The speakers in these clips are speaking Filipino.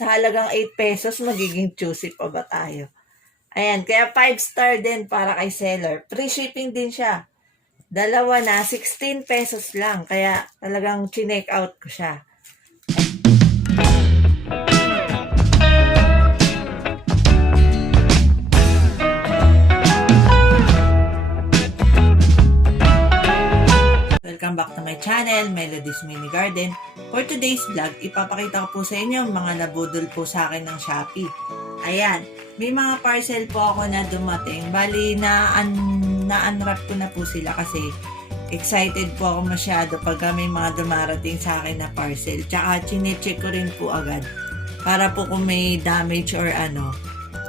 sa halagang 8 pesos, magiging choosy pa ba tayo? Ayan, kaya 5 star din para kay seller. Free shipping din siya. Dalawa na, 16 pesos lang. Kaya talagang chinek out ko siya. Welcome back to my channel, Melody's Mini Garden. For today's vlog, ipapakita ko po sa inyo mga nabudol po sa akin ng Shopee. Ayan, may mga parcel po ako na dumating. Bali, na-unwrap ko na po sila kasi excited po ako masyado pag may mga dumarating sa akin na parcel. Tsaka, chinecheck ko rin po agad para po kung may damage or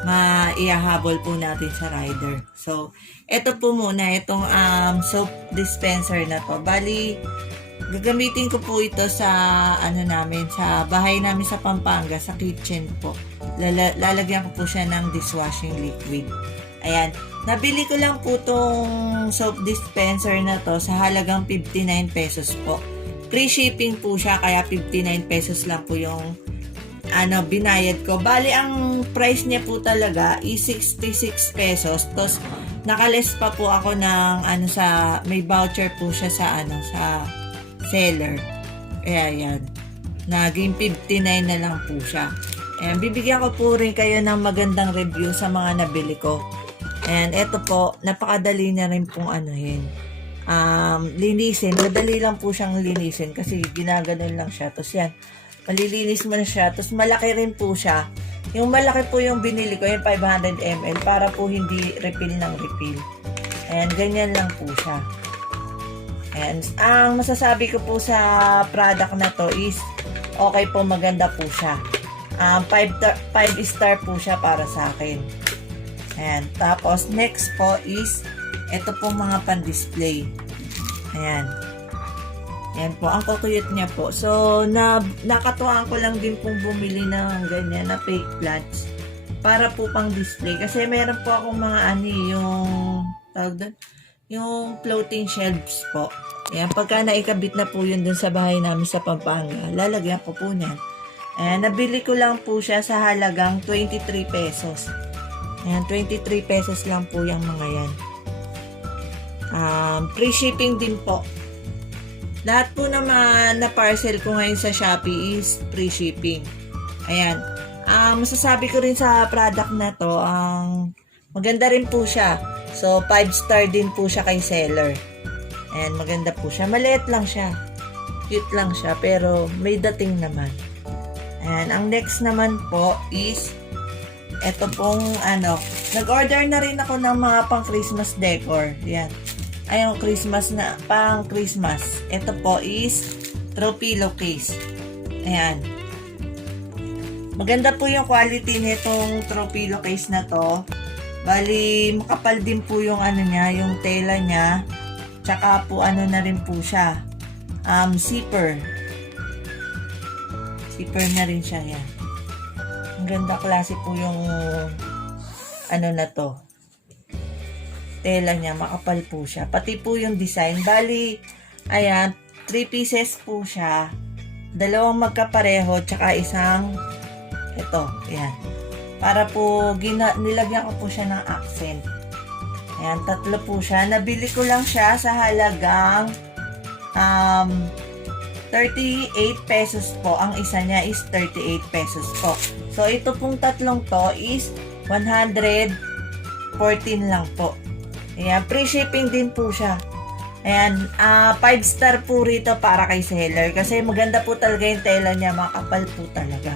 maihahabol po natin sa rider. So, ito po muna, itong soap dispenser na to. Bali, gagamitin ko po ito sa sa bahay namin sa Pampanga, sa kitchen po. Lalagyan ko po siya ng dishwashing liquid. Ayan, nabili ko lang po tong soap dispenser na to sa halagang 59 pesos po. Free shipping po siya, kaya 59 pesos lang po yung binayad ko. Bali, ang price niya po talaga is 66 pesos. Tapos, nakales pa po ako ng may voucher po siya sa seller. Kaya yan. Naging 59 na lang po siya. Ayan, bibigyan ko po rin kayo ng magandang review sa mga nabili ko. And eto po, napakadali na rin pong linisin. Madali lang po siyang linisin kasi ginaganon lang siya. Tapos yan, malilinis mo na siya. Tapos malaki rin po siya. Yung malaki po yung binili ko, yung 500 ml, para po hindi refill ng refill. Ayan, ganyan lang po siya. Ayan, ang masasabi ko po sa product na to is, okay po, maganda po siya. 5 star po siya para sa akin. Ayan, tapos next po is, ito po mga pan-display. Ayan. Ayan po, ang kukuyot niya po. So, nakatuwaan ko lang din pong bumili ng ganyan na fake plants para po pang display. Kasi meron po akong mga yung floating shelves po. Ayan, pagka naikabit na po yun dun sa bahay namin sa Pampanga, lalagyan ko po niyan. Ayan, nabili ko lang po siya sa halagang 23 pesos. Ayan, 23 pesos lang po yung mga yan. Free shipping din po. Lahat po naman na parcel ko ngayon sa Shopee is free shipping. Ayan. Masasabi ko rin sa product na to, maganda rin po siya. So, 5 star din po siya kay seller. Ayan, maganda po siya. Maliit lang siya. Cute lang siya, pero may dating naman. Ayan, ang next naman po is, eto pong nag-order na rin ako ng mga pang Christmas decor. Ayan. Ayong Christmas na, pang Christmas. Ito po is throw pillowcase. Ayan. Maganda po yung quality nitong throw pillowcase na to. Bali, makapal din po yung yung tela niya. Tsaka po na rin po siya. Zipper. Zipper na rin siya, yan. Ang ganda klase po yung na to. Tela niya, makapal po siya. Pati po yung design. Bali, ayan, 3 pieces po siya. 2 magkapareho, tsaka isang, ito, ayan. Para po, nilagyan ko po siya ng accent. Ayan, 3 po siya. Nabili ko lang siya sa halagang 38 pesos po. Ang isa niya is 38 pesos po. So, ito pong tatlong to is 114 lang po. Ayan, free shipping din po siya. Ayan, 5 star po rito para kay seller. Kasi maganda po talaga yung tela niya, makapal po talaga.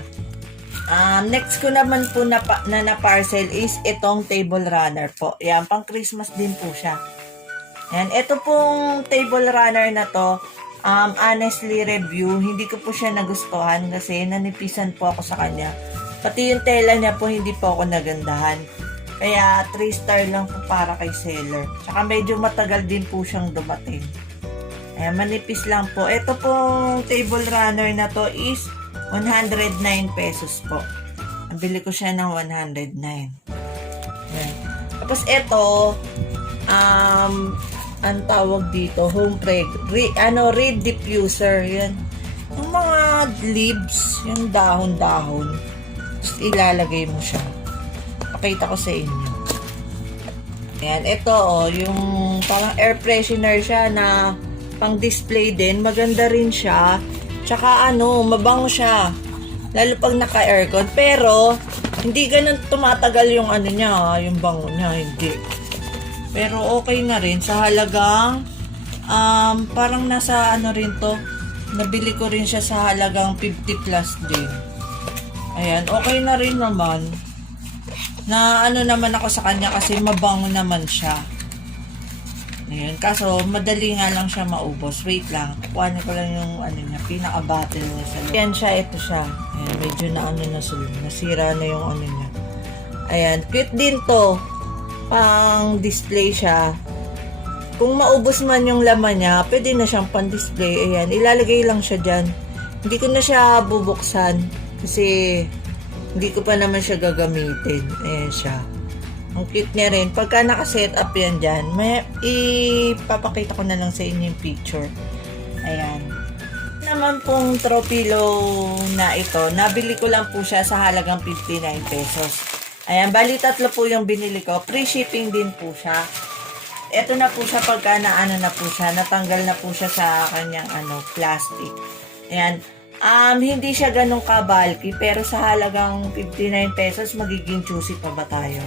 Next ko naman po na parcel is itong table runner po. Ayan, pang Christmas din po siya. Ayan, ito pong table runner na to, honestly review, hindi ko po siya nagustuhan kasi nanipisan po ako sa kanya. Pati yung tela niya po, hindi po ako nagandahan. Kaya 3 star lang po para kay seller. Tsaka medyo matagal din po siyang dumating. Ayan, manipis lang po. Ito pong table runner na to is 109 pesos po. Nabili ko siya ng 109. Ayan. Tapos ito, ang tawag dito, home reed diffuser. Yan. Yung mga leaves, yung dahon-dahon. Tapos ilalagay mo siya. Pakita ko sa inyo. Ayan, ito yung parang air freshener siya na pang display din. Maganda rin siya. Tsaka mabango siya. Lalo pag naka-aircon. Pero, hindi ganun tumatagal yung niya, yung bango niya. Hindi. Pero okay na rin. Sa halagang, parang nasa rin to. Nabili ko rin siya sa halagang 50 plus din. Ayan, okay na rin naman. Na naman ako sa kanya kasi mabango naman siya. Ayan, kaso madali nga lang siya maubos. Wait lang, kuhanin ko lang yung niya, pinaka-bottle niya sa loob. Ayan siya, ito siya. Ayan, medyo nasira na yung niya. Ayan, cute din to. Pang display siya. Kung maubos man yung laman niya, pwede na siyang pang-display. Ayan, ilalagay lang siya dyan. Hindi ko na siya bubuksan kasi hindi ko pa naman siya gagamitin. Ayan siya. Ang cute niya rin. Pagka naka-set up yan dyan, ipapakita ko na lang sa inyo yung picture. Ayan. Naman pong throw pillow na ito, nabili ko lang po siya sa halagang 59 pesos. Ayan, bali 3 po yung binili ko. Free shipping din po siya. Ito na po siya pagka na po siya, natanggal na po siya sa kanyang plastic. Ayan. Hindi siya ganun ka-bulky, pero sa halagang 59 pesos, magiging juicy pa ba tayo?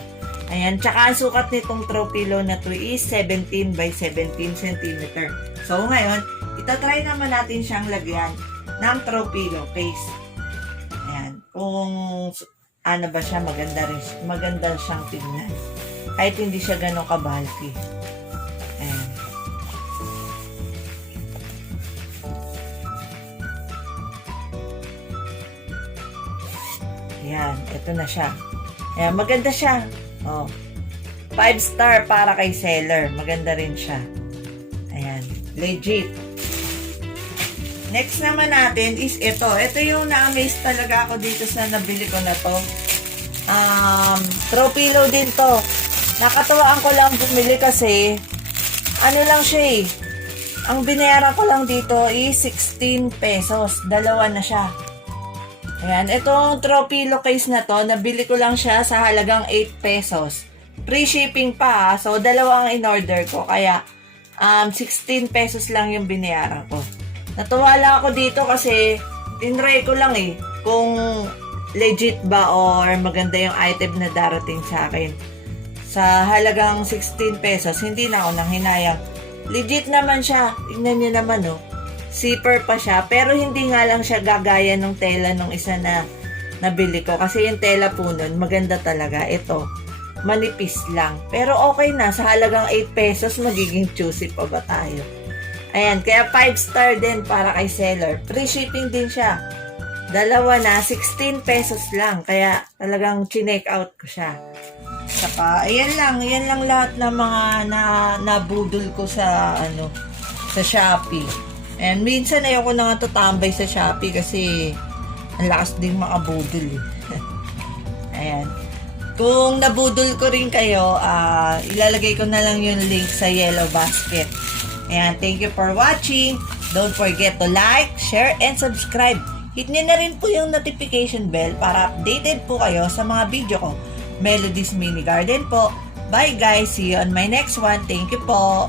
Ayan, tsaka ang sukat nitong throw pillow na to is 17 by 17 cm. So, ngayon, itatry naman natin siyang lagyan ng throw pillow case. Ayan, kung ba siya, maganda siyang tignan. Kahit hindi siya ganun ka-bulky. Ayan. Ayan, ito na siya. Ayan, maganda siya. 5 star para kay seller. Maganda rin siya. Ayan, legit. Next naman natin is ito. Ito yung na-amaze talaga ako dito sa nabili ko na to. Throw pillow din to. Nakatawaan ko lang bumili kasi lang siya eh. Ang binayaran ko lang dito is 16 pesos. Dalawa na siya. Ayan, itong throw pillow case na to, nabili ko lang siya sa halagang 8 pesos. Free shipping pa so dalawa ang in-order ko, kaya 16 pesos lang yung binayaran ko. Natuwa lang ako dito kasi tinry ko lang kung legit ba or maganda yung item na darating sa akin. Sa halagang 16 pesos, hindi na ako nang hinayang. Legit naman siya, tingnan nyo naman zipper pa siya, pero hindi nga lang siya gagaya ng tela nung isa na nabili ko. Kasi yung tela po nun, maganda talaga. Ito, manipis lang. Pero okay na, sa halagang 8 pesos, magiging juicy pa ba tayo? Ayan, kaya 5 star din para kay seller. Free shipping din siya. Dalawa na, 16 pesos lang. Kaya talagang chinek out ko siya. Saka, ayan lang lahat ng mga nabudol ko sa sa Shopee. And minsan ayoko na nga tatambay sa Shopee kasi ang lakas ding makabudol Ayan. Kung nabudol ko rin kayo, ilalagay ko na lang yung link sa yellow basket. Ayan, thank you for watching. Don't forget to like, share, and subscribe. Hit nyo na rin po yung notification bell para updated po kayo sa mga video ko. Melody's Mini Garden po. Bye guys, see you on my next one. Thank you po.